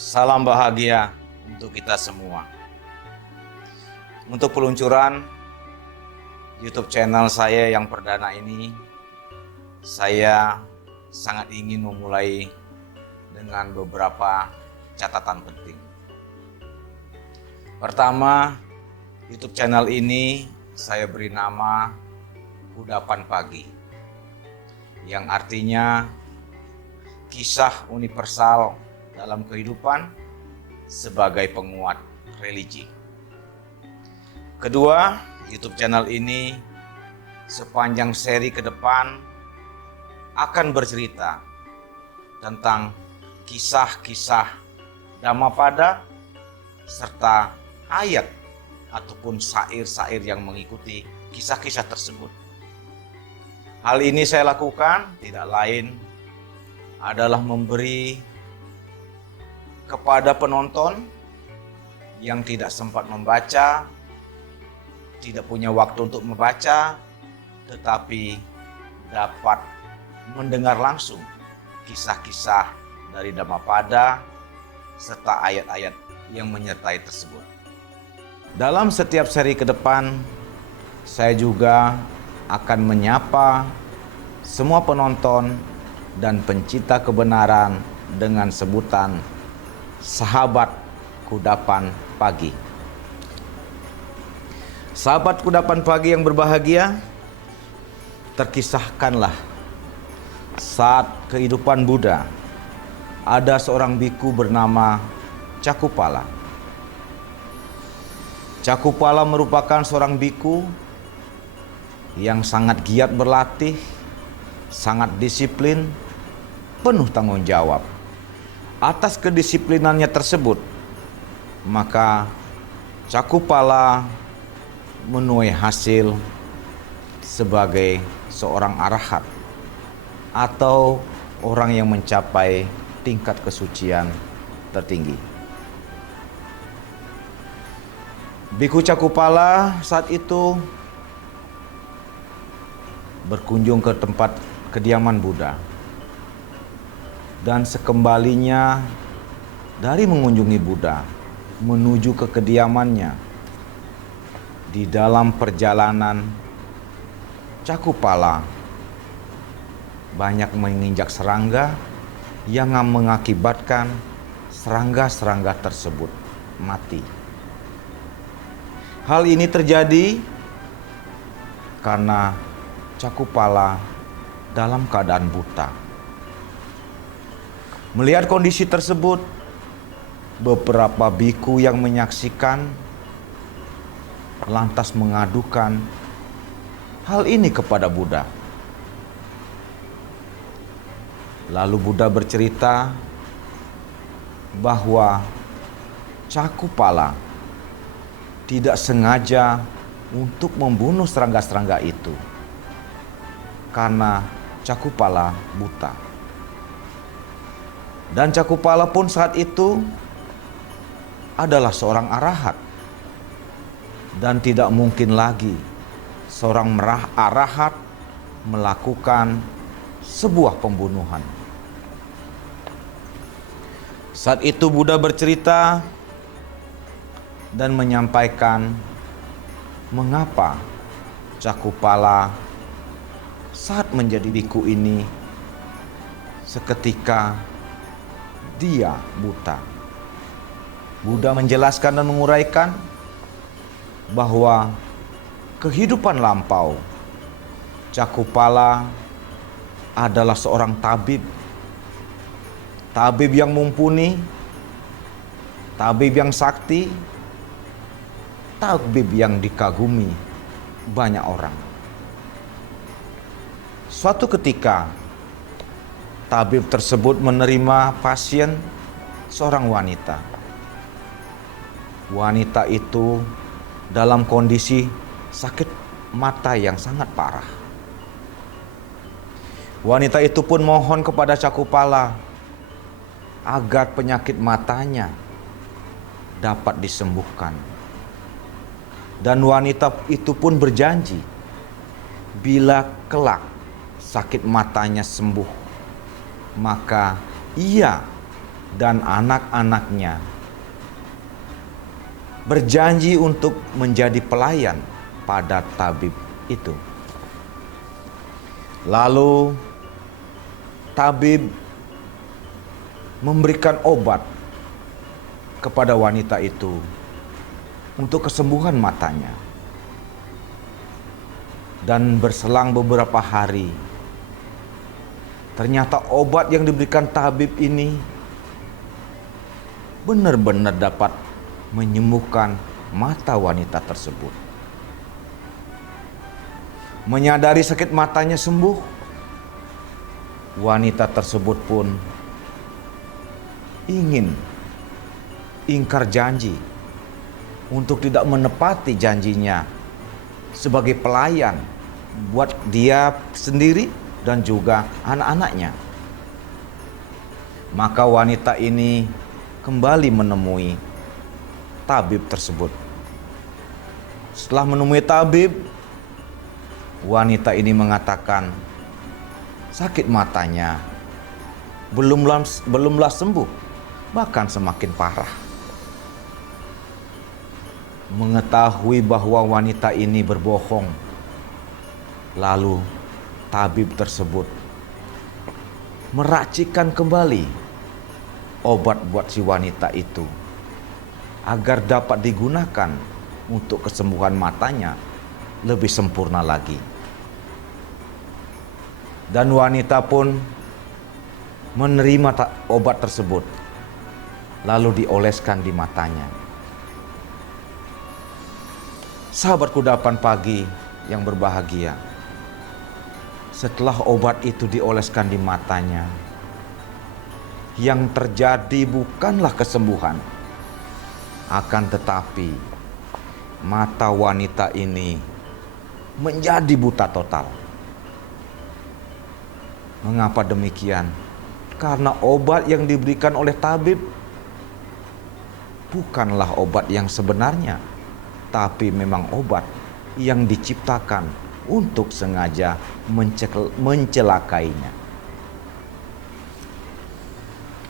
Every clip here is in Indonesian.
Salam bahagia untuk kita semua. Untuk peluncuran YouTube channel saya yang perdana ini, saya sangat ingin memulai dengan beberapa catatan penting. Pertama, YouTube channel ini saya beri nama Kudapan Pagi, yang artinya kisah universal dalam kehidupan sebagai penguat religi. Kedua, YouTube channel ini sepanjang seri ke depan akan bercerita tentang kisah-kisah Dhammapada serta ayat ataupun syair-syair yang mengikuti kisah-kisah tersebut. Hal ini saya lakukan tidak lain adalah memberi kepada penonton yang tidak sempat membaca, tidak punya waktu untuk membaca, tetapi dapat mendengar langsung kisah-kisah dari Dhammapada serta ayat-ayat yang menyertai tersebut. Dalam setiap seri ke depan, saya juga akan menyapa semua penonton dan pencinta kebenaran dengan sebutan Sahabat Kudapan Pagi. Sahabat Kudapan Pagi yang berbahagia, terkisahkanlah saat kehidupan Buddha ada seorang biku bernama Cakupala. Cakupala merupakan seorang biku yang sangat giat berlatih, sangat disiplin, penuh tanggung jawab. Atas kedisiplinannya tersebut, maka Cakupala menuai hasil sebagai seorang arahat atau orang yang mencapai tingkat kesucian tertinggi. Biku Cakupala saat itu berkunjung ke tempat kediaman Buddha. Dan sekembalinya dari mengunjungi Buddha menuju ke kediamannya, di dalam perjalanan Cakupala banyak menginjak serangga yang mengakibatkan serangga-serangga tersebut mati. Hal ini terjadi karena Cakupala dalam keadaan buta. Melihat kondisi tersebut, beberapa biku yang menyaksikan lantas mengadukan hal ini kepada Buddha. Lalu Buddha bercerita bahwa Cakupala tidak sengaja untuk membunuh serangga-serangga itu karena Cakupala buta. Dan Cakupala pun saat itu adalah seorang arahat. Dan tidak mungkin lagi seorang arahat melakukan sebuah pembunuhan. Saat itu Buddha bercerita dan menyampaikan mengapa Cakupala saat menjadi biku ini seketika dia buta. Buddha menjelaskan dan menguraikan bahwa kehidupan lampau Cakupala adalah seorang tabib. Tabib yang mumpuni, tabib yang sakti, tabib yang dikagumi banyak orang. Suatu ketika tabib tersebut menerima pasien seorang wanita. Wanita itu dalam kondisi sakit mata yang sangat parah. Wanita itu pun mohon kepada Cakupala agar penyakit matanya dapat disembuhkan. Dan wanita itu pun berjanji bila kelak sakit matanya sembuh, maka ia dan anak-anaknya berjanji untuk menjadi pelayan pada tabib itu. Lalu tabib memberikan obat kepada wanita itu untuk kesembuhan matanya. Dan berselang beberapa hari, ternyata obat yang diberikan tabib ini benar-benar dapat menyembuhkan mata wanita tersebut. Menyadari sakit matanya sembuh, wanita tersebut pun ingin ingkar janji untuk tidak menepati janjinya sebagai pelayan buat dia sendiri dan juga anak-anaknya. Maka wanita ini kembali menemui tabib tersebut. Setelah menemui tabib, wanita ini mengatakan sakit matanya belumlah sembuh, bahkan semakin parah. Mengetahui bahwa wanita ini berbohong, lalu tabib tersebut meracikkan kembali obat buat si wanita itu agar dapat digunakan untuk kesembuhan matanya lebih sempurna lagi. Dan wanita pun menerima obat tersebut, lalu dioleskan di matanya. Sahabat Kudapan Pagi yang berbahagia, setelah obat itu dioleskan di matanya, yang terjadi bukanlah kesembuhan, akan tetapi mata wanita ini menjadi buta total. Mengapa demikian? Karena obat yang diberikan oleh tabib bukanlah obat yang sebenarnya, tapi memang obat yang diciptakan untuk sengaja mencelakainya.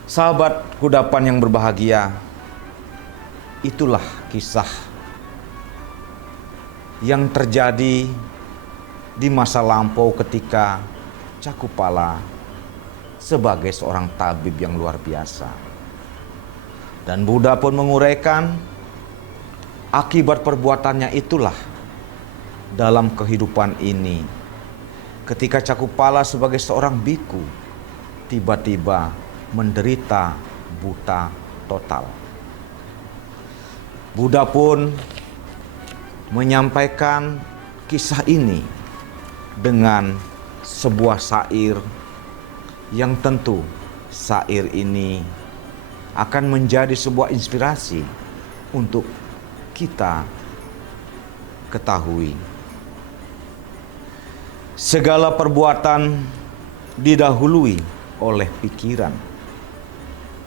Sahabat Kudapan yang berbahagia, itulah kisah yang terjadi di masa lampau ketika Cakupala sebagai seorang tabib yang luar biasa. Dan Buddha pun menguraikan akibat perbuatannya itulah dalam kehidupan ini. Ketika Cakupala sebagai seorang biku tiba-tiba menderita buta total. Buddha pun menyampaikan kisah ini dengan sebuah syair yang tentu syair ini akan menjadi sebuah inspirasi untuk kita ketahui. Segala perbuatan didahului oleh pikiran,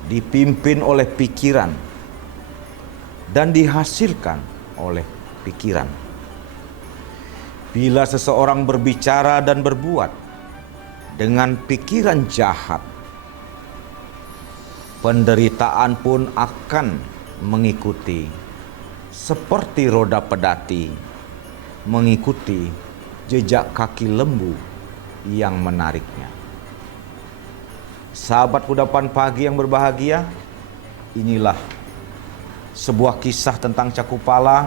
dipimpin oleh pikiran, dan dihasilkan oleh pikiran. Bila seseorang berbicara dan berbuat dengan pikiran jahat, penderitaan pun akan mengikuti, seperti roda pedati mengikuti jejak kaki lembu yang menariknya. Sahabat Kudapan Pagi yang berbahagia, inilah sebuah kisah tentang Cakupala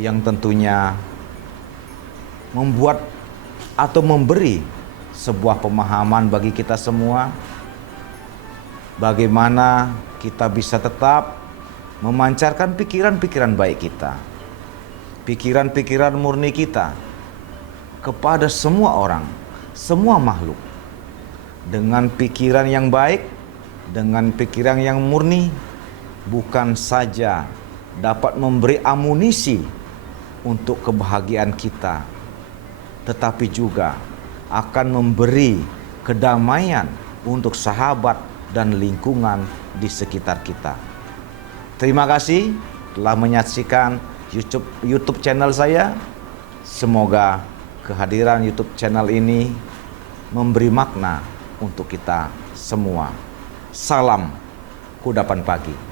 yang tentunya membuat atau memberi sebuah pemahaman bagi kita semua, bagaimana kita bisa tetap memancarkan pikiran-pikiran baik kita, pikiran-pikiran murni kita kepada semua orang, semua makhluk. Dengan pikiran yang baik, dengan pikiran yang murni, bukan saja dapat memberi amunisi untuk kebahagiaan kita, tetapi juga akan memberi kedamaian untuk sahabat dan lingkungan di sekitar kita. Terima kasih telah menyaksikan YouTube channel saya. Semoga kehadiran YouTube channel ini memberi makna untuk kita semua. Salam kudapan pagi.